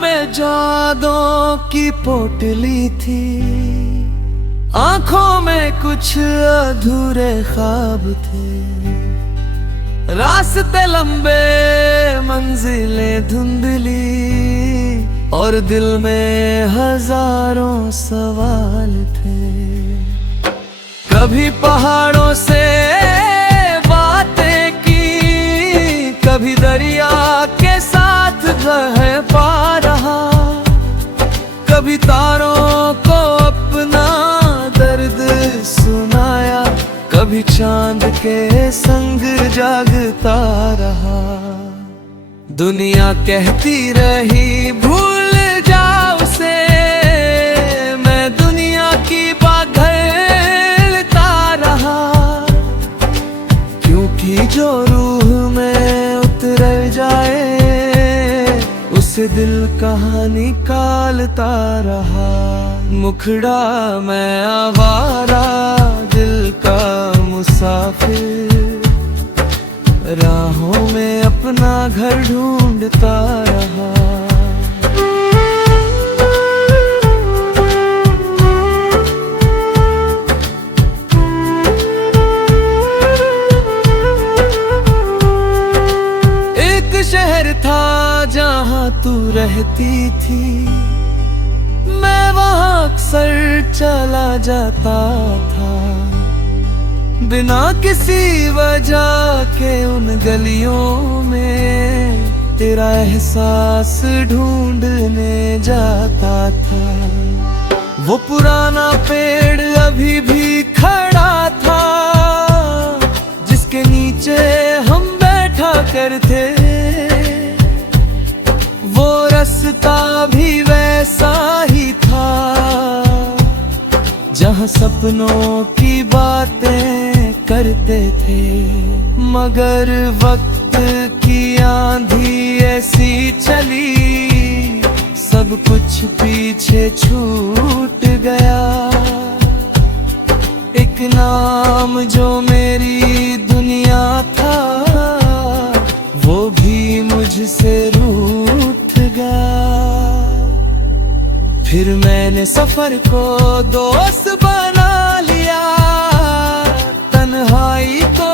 में जादों की पोटली थी, आंखों में कुछ अधूरे ख्वाब थे। रास्ते लंबे, मंजिलें धुंधली, और दिल में हजारों सवाल थे। कभी पहाड़ों से बातें की, कभी दरिया के साथ रह पा रहा, कभी तारों को अपना दर्द सुनाया, कभी चांद के संग जागता रहा। दुनिया कहती रही भूल जाओ उसे, मैं दुनिया की बागलता रहा, क्योंकि जो रूह में उतर जाए उसे दिल कहाँ निकालता रहा। मुखड़ा मैं आवारा, दिल का मुसाफिर, राहों में अपना घर ढूंढता रहा। एक शहर था जहाँ तू रहती थी, मैं वहाँ अक्सर चला जाता था। बिना किसी वजह के उन गलियों में तेरा एहसास ढूंढने जाता था। वो पुराना पेड़ अभी भी खड़ा था, जिसके नीचे हम बैठा करते। वो रास्ता भी वैसा ही था, जहाँ सपनों की बातें करते थे। मगर वक्त की आंधी ऐसी चली, सब कुछ पीछे छूट गया। एक नाम जो मेरी दुनिया था, वो भी मुझसे रूठ गया। फिर मैंने सफर को दोस्त बना लिया, तन्हाई को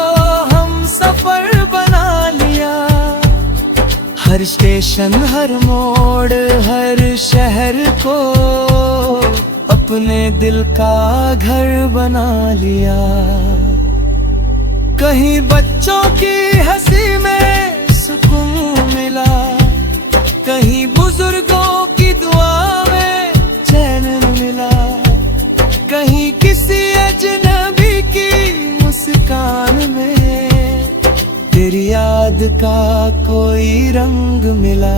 हम सफर बना लिया। हर स्टेशन, हर मोड़, हर शहर को अपने दिल का घर बना लिया। कहीं बच्चों की हंसी में सुकून मिला, कहीं बुजुर्गों की दुआ में चैन मिला, कहीं किसी अजनबी की मुस्कान में तेरी याद का कोई रंग मिला।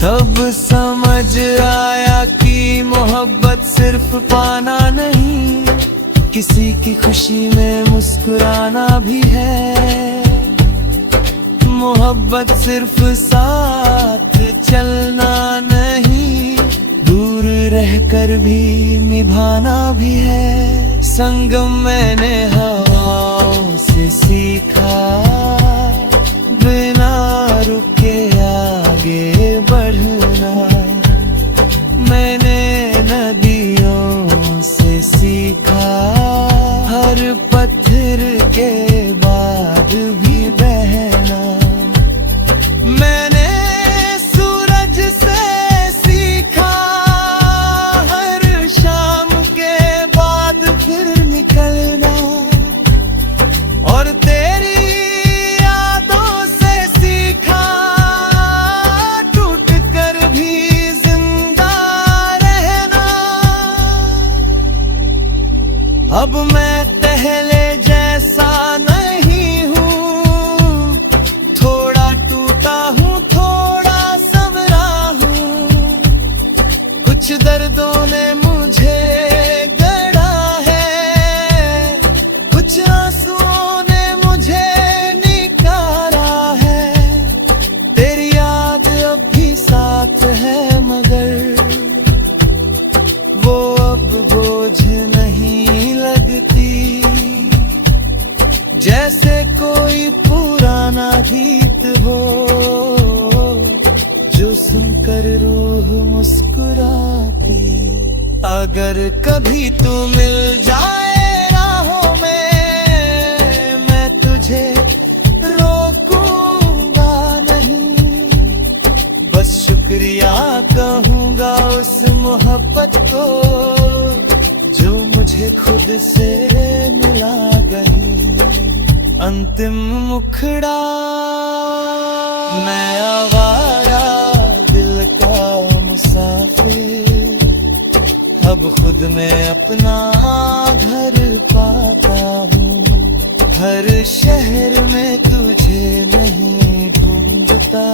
तब समझ आया कि मोहब्बत सिर्फ पाना नहीं, किसी की खुशी में मुस्कुराना भी है। मोहब्बत सिर्फ साथ चलना नहीं, दूर रहकर भी निभाना भी है। संगम मैंने हवाओं से सीखा, बिना रुके आगे बढ़ना। मैंने नदियों से सीखा, हर पत्थर के बाद भी बहना। मैंने सूरज से सीखा, हर शाम के बाद फिर निकलना। और तेरी यादों से सीखा, टूट कर भी जिंदा रहना। अब मैं पहले जैसा नहीं हूँ, थोड़ा टूटा हूँ, थोड़ा संवरा हूँ। कुछ दर्दों ने मुझे गड़ा है, कुछ आंसुओं ने मुझे निकारा है। तेरी याद अब भी साथ है, मगर वो अब बोझ नहीं लगती। जैसे कोई पुराना गीत हो जो सुनकर कर रूह मुस्कुराती। अगर कभी तू मिल जाए राहों में, मैं तुझे रोकूंगा नहीं। बस शुक्रिया कहूंगा उस मोहब्बत को जो मुझे खुद से मिला गई। अंतिम मुखड़ा मैं आवारा दिल का मुसाफिर, अब खुद में अपना घर पाता हूँ। हर शहर में तुझे नहीं ढूंढता,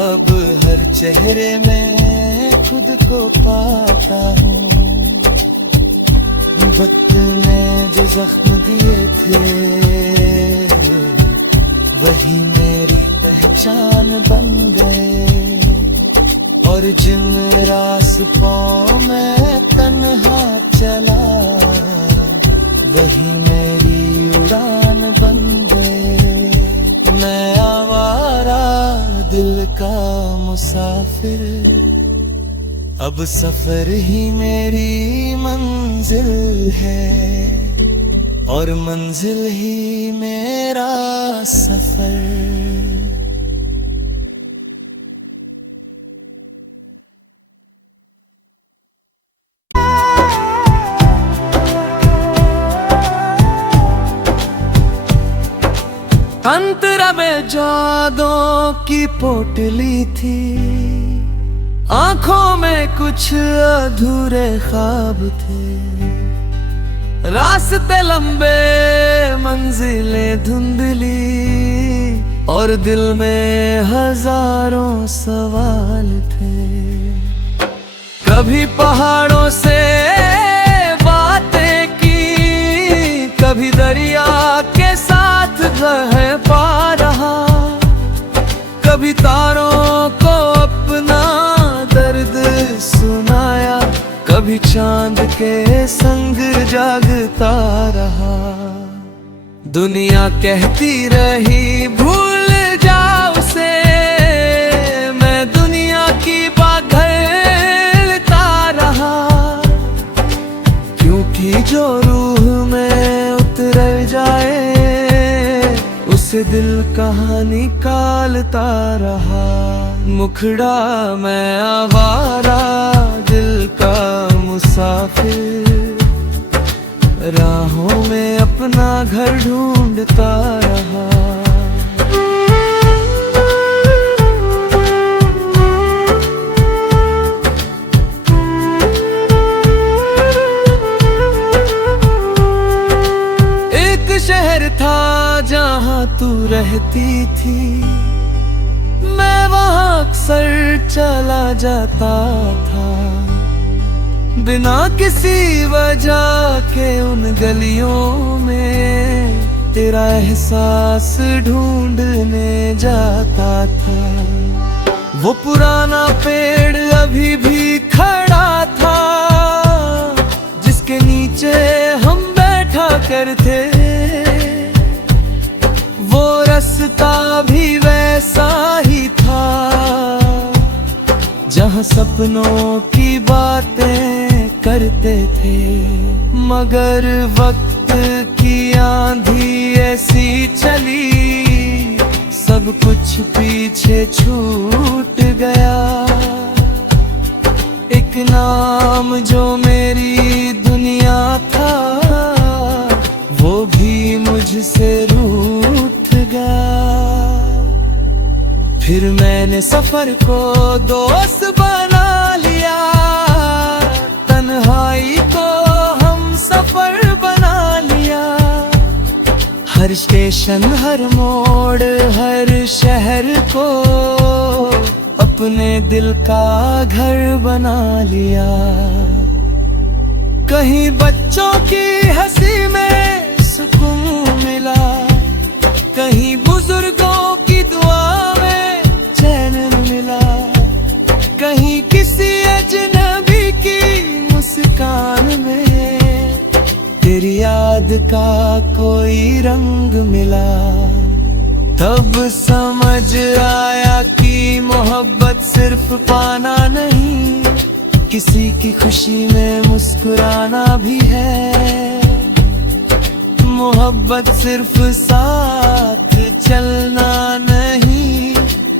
अब हर चेहरे में खुद को पाता हूँ। वक्त ने जो जख्म दिए थे वही मेरी पहचान बन गए, और जिन रास्तों में तन्हा चला वही मेरी उड़ान बन गए। मैं आवारा दिल का मुसाफिर, अब सफर ही मेरी मंजिल है, और मंजिल ही मेरा सफर। अंतरा में जादों की पोटली थी, आंखों में कुछ अधूरे ख्वाब थे। रास्ते लंबे मंजिलें धुंधली, और दिल में हजारों सवाल थे। कभी पहाड़ों से बातें की, कभी दरिया के साथ रह पा रहा, कभी तारों को अपना दर्द सुनाया, कभी चांद के संग जागता रहा। दुनिया कहती रही भूल जाओ उसे, मैं दुनिया की बाघलता रहा, क्योंकि जो रूह में उतर जाए उसे दिल कहाँ निकालता रहा। मुखड़ा मैं आवारा दिल का मुसाफिर, राहों में अपना घर ढूंढता रहा। एक शहर था जहाँ तू रहती थी, मैं वहाँ अक्सर चला जाता था। बिना किसी वजह के उन गलियों में तेरा एहसास ढूंढने जाता था। वो पुराना पेड़ अभी भी खड़ा था, जिसके नीचे हम बैठा करते। वो रास्ता भी वैसा ही था, जहाँ सपनों की बातें करते थे। मगर वक्त की आंधी ऐसी चली, सब कुछ पीछे छूट गया। एक नाम जो मेरी दुनिया था, वो भी मुझसे रूठ गया। फिर मैंने सफर को दोस्त बना लिया, तन्हाई को हम सफर बना लिया। हर स्टेशन, हर मोड़, हर शहर को अपने दिल का घर बना लिया। कहीं बच्चों की हंसी में सुकून मिला, कहीं बुजुर्गों की दुआ में चैन मिला, कहीं किसी अजनबी की मुस्कान में तेरी याद का कोई रंग मिला। तब समझ आया कि मोहब्बत सिर्फ पाना नहीं, किसी की खुशी में मुस्कुराना भी है। मोहब्बत सिर्फ साथ चलना नहीं,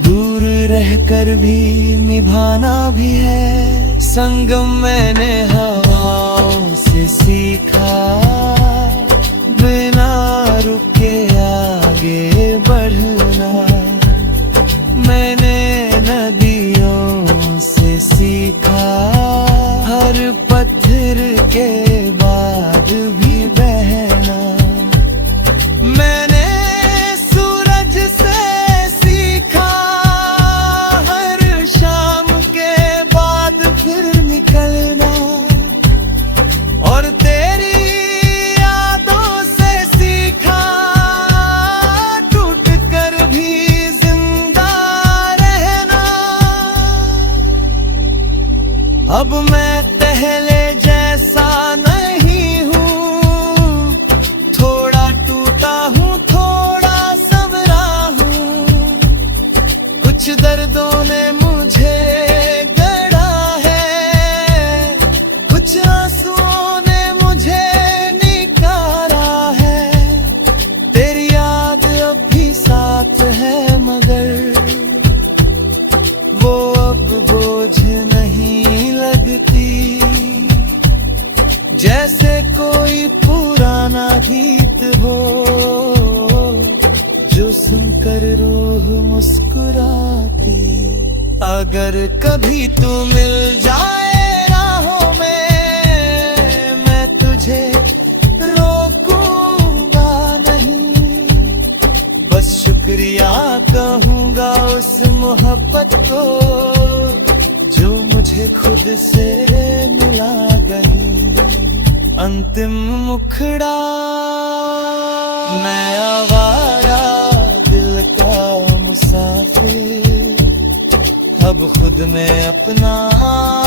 दूर रहकर भी निभाना भी है। संगम मैंने हवाओं से सीखा, बिना रुके आगे बढ़ना। मैंने नदियों से सीखा, हर पत्थर के बाद भी बहना। मैंने सूरज से सीखा, हर शाम के बाद फिर निकलना। और तेरी यादों से सीखा, टूट कर भी जिंदा रहना। अब मैं पहले जैसा नहीं हूँ, थोड़ा टूटा हूँ, थोड़ा संवरा हूँ। कुछ दर्दों ने मुझे गढ़ा है, कुछ आंसुओं ने मुझे निकारा है। तेरी याद अब भी साथ है, मगर वो अब बोझ नहीं लगती। जैसे कोई पुराना गीत हो, जो सुनकर रूह मुस्कुराती। अगर कभी तू मिल जाए राहों में, मैं तुझे रोकूंगा नहीं। बस शुक्रिया कहूंगा उस मोहब्बत को, जो मुझे खुद से मिला गई। अंतिम मुखड़ा मैं आवारा दिल का मुसाफिर, अब खुद में अपना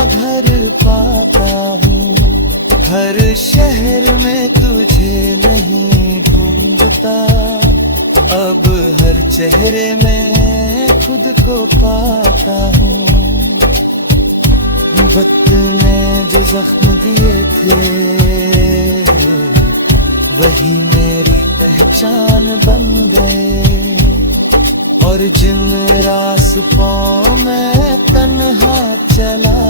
घर पाता हूँ। हर शहर में तुझे नहीं ढूंढता, अब हर चेहरे में खुद को पाता हूँ। वक्त ने जो जख्म दिए थे, वही मेरी पहचान बन गए। और जिन रास्तों में तन्हा चला,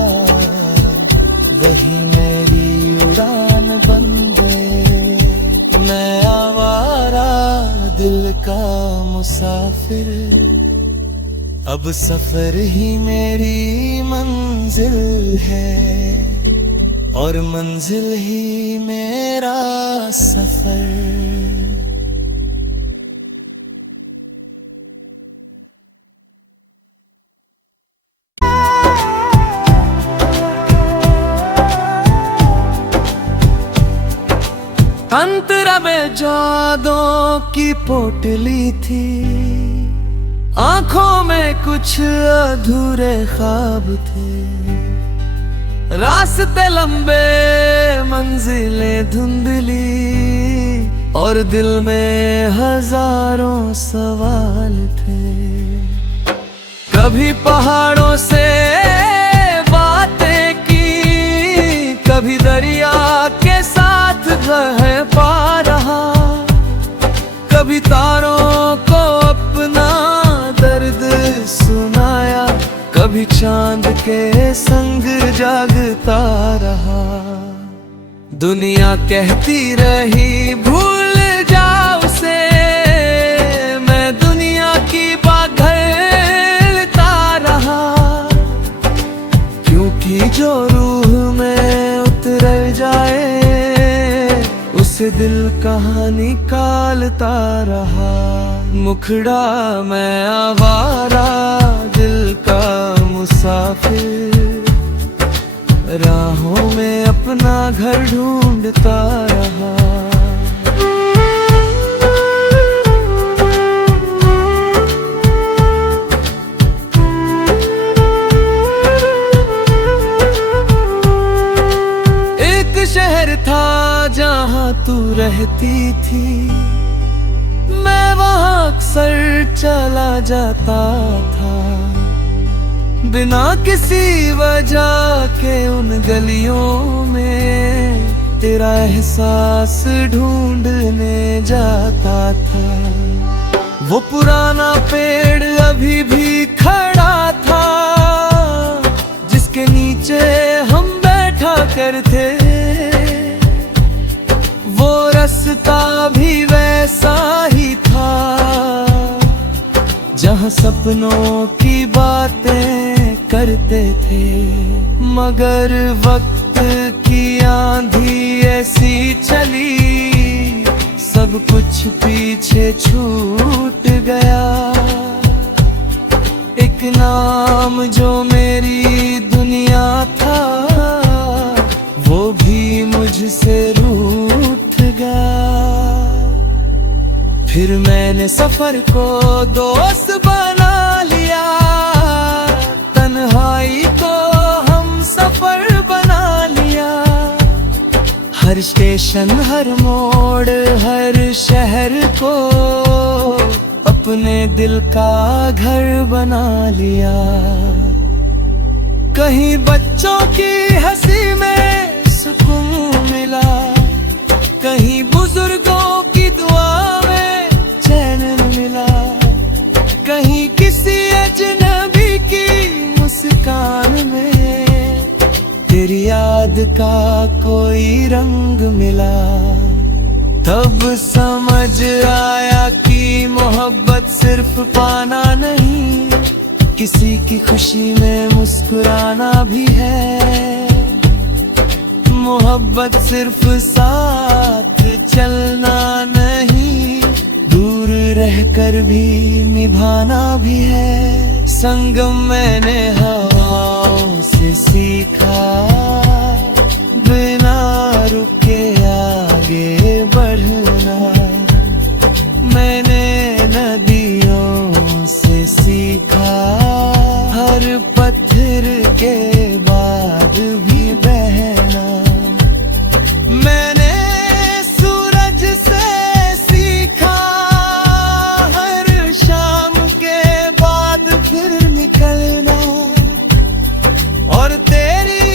वही मेरी उड़ान बन गए। मैं आवारा दिल का मुसाफिर, अब सफर ही मेरी मंजिल है, और मंजिल ही मेरा सफर। अंतरा में जादों की पोटली थी, आंखों में कुछ अधूरे ख्वाब थे। रास्ते लंबे, मंजिलें धुंधली, और दिल में हजारों सवाल थे। कभी पहाड़ों से बातें की, कभी दरिया के साथ रह पा रहा। कभी तारों को अपना दर्द सुनाया, कभी चांद के संग जागता रहा। दुनिया कहती रही भूल जाओ उसे, मैं दुनिया की बाघलता रहा। क्योंकि जो रूह में उतर जाए, उसे दिल कहाँ निकालता रहा। मुखड़ा मैं आवारा दिल का मुसाफिर, राहों में अपना घर ढूंढता रहा। एक शहर था जहाँ तू रहती थी, मैं वहाँ अक्सर जाता था। बिना किसी वजह के उन गलियों में तेरा एहसास ढूंढने जाता था। वो पुराना पेड़ अभी भी खड़ा था जिसके नीचे हम बैठा करते। वो रास्ता भी वैसा ही था जहाँ सपनों की बातें करते थे। मगर वक्त की आंधी ऐसी चली, सब कुछ पीछे छूट गया। एक नाम जो मेरी दुनिया था, वो भी मुझसे रूठ गया। फिर मैंने सफर को दोस्त बना लिया, तन्हाई को हम सफर बना लिया। हर स्टेशन, हर मोड़, हर शहर को अपने दिल का घर बना लिया। कहीं बच्चों की हंसी में सुकून मिला, कहीं बुजुर्गों की दुआ में चैन मिला, कहीं किसी अजनबी की मुस्कान में तेरी याद का कोई रंग मिला। तब समझ आया कि मोहब्बत सिर्फ पाना नहीं, किसी की खुशी में मुस्कुराना भी है। मोहब्बत सिर्फ साथ चलना नहीं, दूर रहकर भी निभाना भी है। संगम मैंने हवाओं से सीखा, बिना रुके आगे बढ़ना। मैंने नदियों से सीखा, हर पत्थर के बाद भी बहना। मैंने सूरज से सीखा, हर शाम के बाद फिर निकलना। और तेरी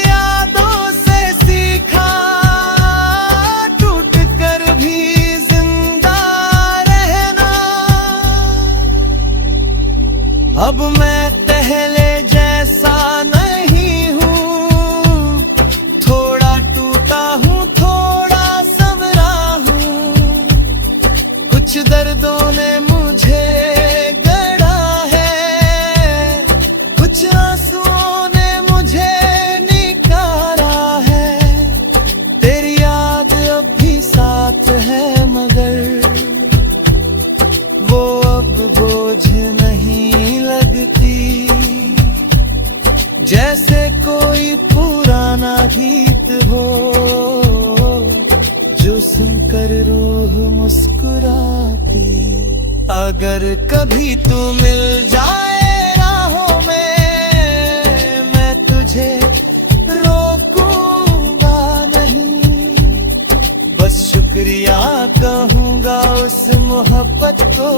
यादों से सीखा, टूट कर भी जिंदा रहना। अब मैं पहले जैसा नहीं हूँ, थोड़ा टूटा हूँ, थोड़ा संवरा हूँ। कुछ दर्दों ने मुझे गढ़ा है, कुछ आंसुओं ने मुझे निकारा है। तेरी याद अब भी साथ है, मगर वो अब बोझ नहीं लगती। जैसे कोई पुराना गीत हो जो सुनकर रूह मुस्कुराती। अगर कभी तू मिल जाए राहों में, मैं तुझे रोकूंगा नहीं। बस शुक्रिया कहूंगा उस मोहब्बत को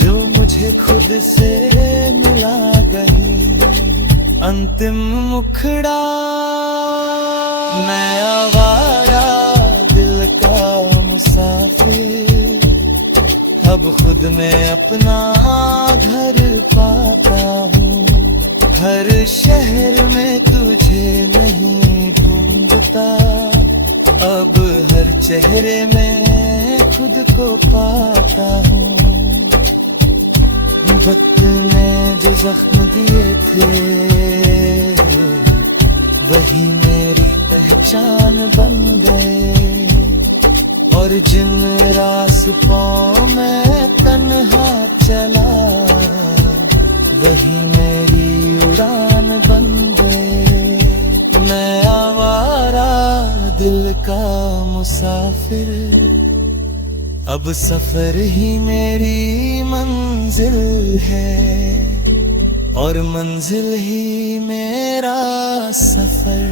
जो मुझे खुद से मिला गई। अंतिम मुखड़ा मैं आवारा दिल का मुसाफिर, अब खुद में अपना घर पाता हूँ। हर शहर में तुझे नहीं ढूंढता, अब हर चेहरे में खुद को पाता हूँ। वक्त ने जो जख्म दिए थे, वही मेरी पहचान बन गए। और जिन रास्तों में तन्हा चला, वही मेरी उड़ान बन गए। मैं आवारा दिल का मुसाफिर, अब सफर ही मेरी मंजिल है, और मंजिल ही मेरा सफर।